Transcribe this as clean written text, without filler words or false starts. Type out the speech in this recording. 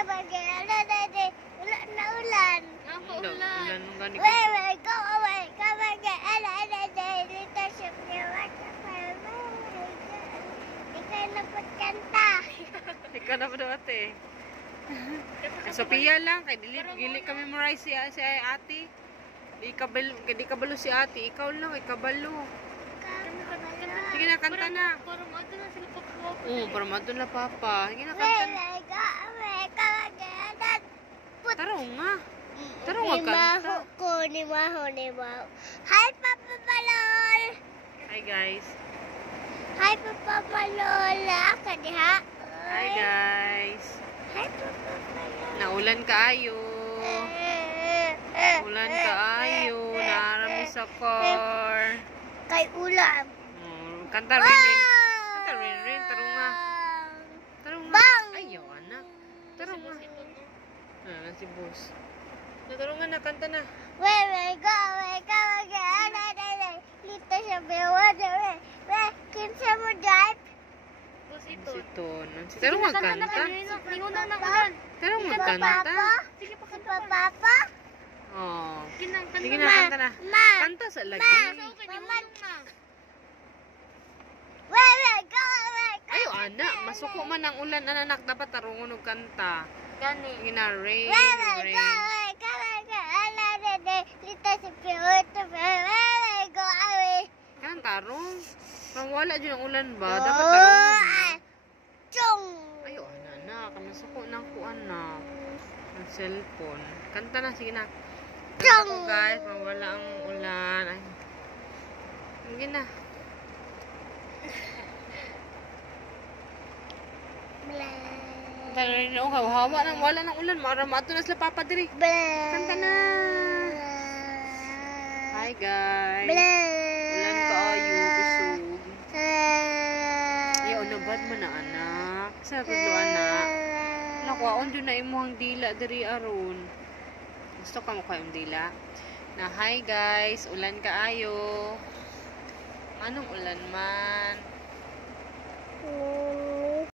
Wala na ulan. Ulan nung gani ko. Wait, go away. Come again. Leadership niya. Ikaw na pagkanta. Ikaw na ba daw ate? Sophia lang, kay dili ka memorize si ate. Di kabalo si ate, ikaw lang, kabalo. Sige na, kanta na. Para mato na sila pagkuha. Oo, para mato na papa. Sige na, kanta na. Tarong nga. Tarong nga kanta. Ni Maho. Hi, Papa Balol. Hi guys. Hi, Papa Balol. Aka diha. Hi guys. Hi, Papa Balol. Naulan kaayo. Ulan kaayo. Naarami sa car. Kay ulam. Kanta rin. Kanta rin. Tarong nga. Tarong nga. Bang! Ayaw, anak. Tarong nga. Si boss. Tarong nga na, kanta na. Wait, go again. Lito siya biwa. Kinsa mo drive? Siton. Tarong nga kanta. Lingunan ng ulan. Tarong nga kanta. Sige pa Si Papa? Oh. Kinang Sige na, kanta na. Ma. Kanta sa lagi. Wait, go away. Ayo, anak. Masuko man ang ulan, anak. Dapat tarungon og kanta. Gani. Sige na, rain. Wait, go away. Lito siya biwa. Go away. Kanang tarong. Parang wala dyan ang ulan ba? Dapat tarungon. Chong. Ayo, anak. Masuko na ako, anak. Ang cellphone. Kanta na, sige na. Kanta ko, guys. Parang wala ang ulan. Ay. Sige na. Kanta na rin. Oh, hawa nang wala ng ulan. Maramato na sila papa diri. Kanta na. Hi, guys. Ulan kaayo. Kusog. Ayaw, nabad mo na, anak. Sa kulo, anak. Nakuhaon dyan na imuhang dila diri aron. Gusto ka mo kayong dila? Na hi guys, ulan kaayo. Anong ulan man?